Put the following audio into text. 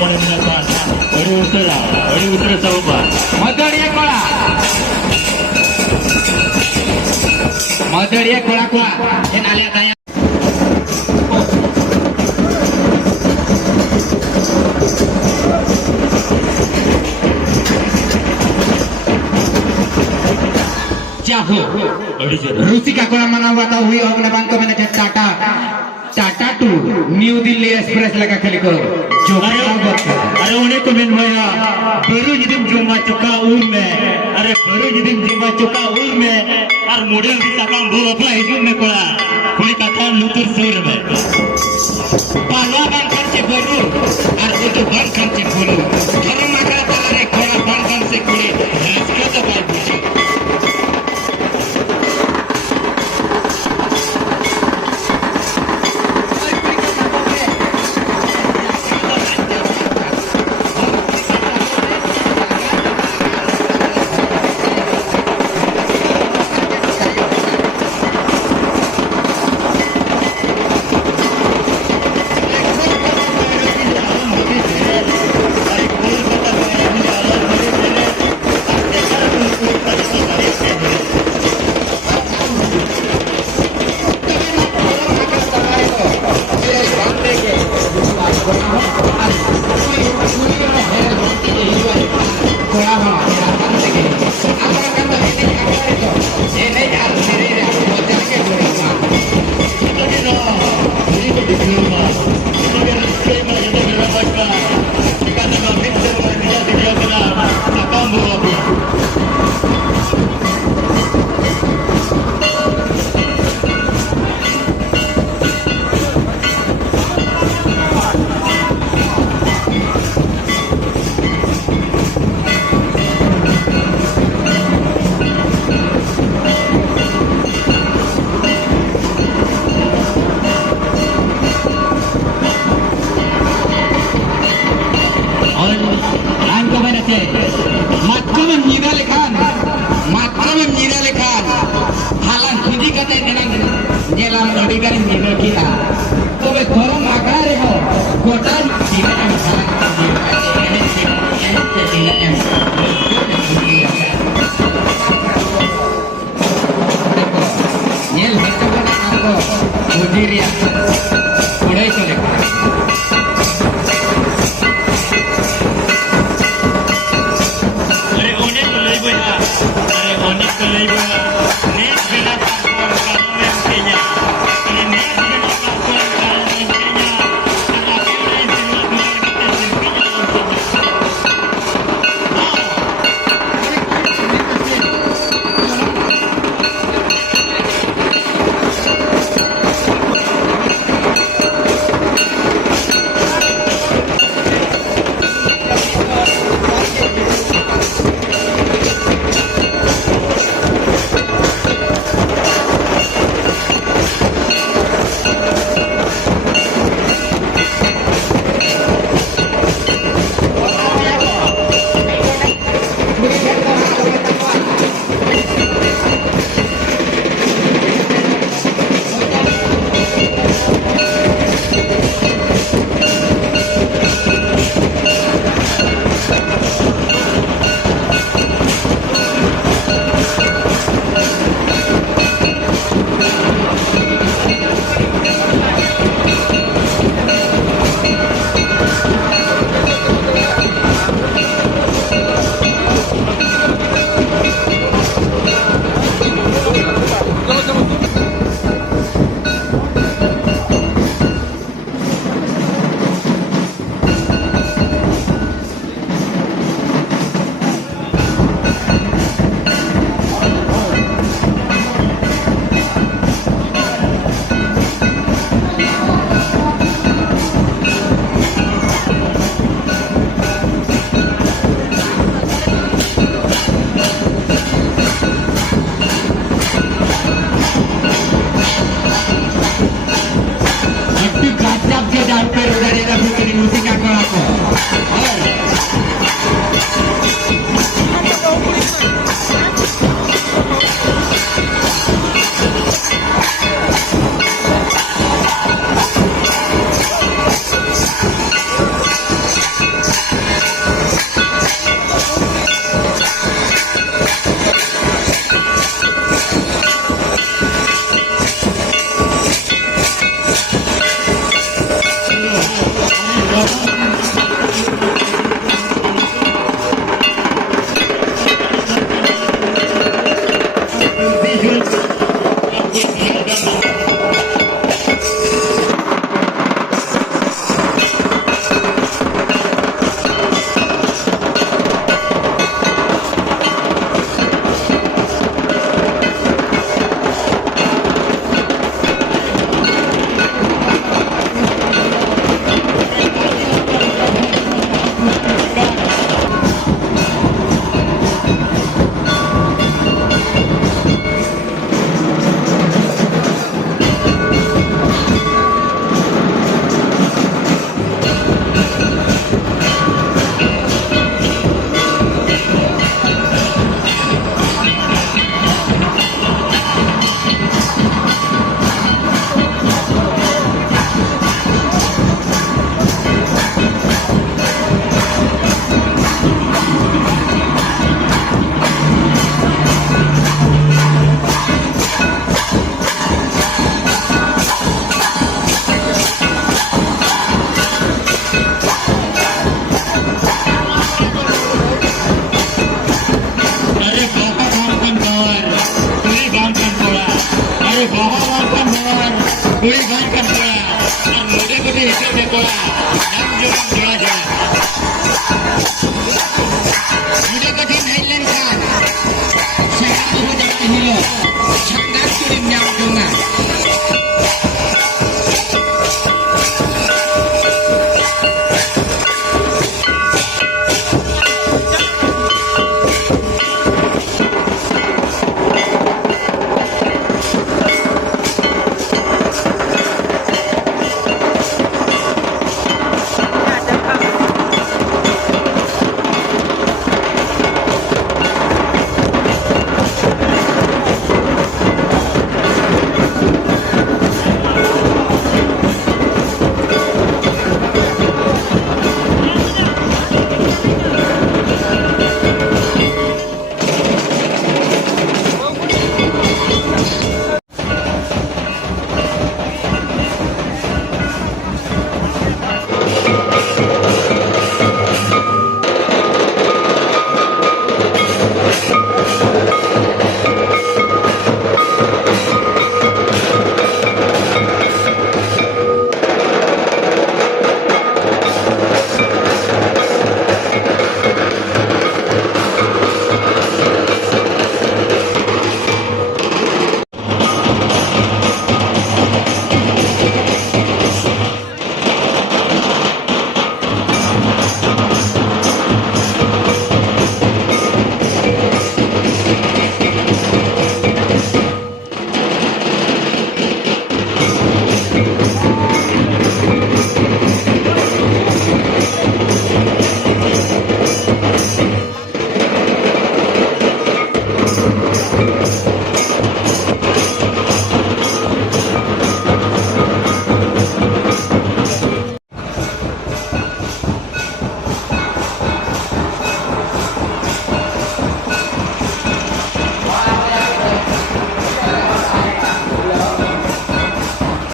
Ramon Mendapat Dari Utara Sahabat Madariya kola yang aliat daya Jago Rusika kola mana wata hui ogna banko mana Tata to New Delhi express लगा खाली को जो अरे उन्हें को मिल गया बरू जिदिम जुम्मा चुका ऊर में अरे बरू जिदिम जुम्मा चुका ऊर में और मॉडल भी तकाम भू अपना हिजुम में कोला कोई कथा लुतुर सूर में पालवा बन खर्चे बरू और वो तो बन खर्चे बोलो घरों में करा पलरे कोला बन से कोले इसके तो बात पूछो ᱵᱤᱱ ᱦᱮᱡ ᱞᱮᱱᱠᱷᱟᱱ ᱥᱮᱬᱟ ᱵᱟᱹᱦᱩ ᱡᱟᱶᱟᱭ ᱦᱤᱞᱳᱜ ᱪᱷᱟᱢᱰᱟ ᱪᱩᱲᱤᱢ ᱧᱟᱢ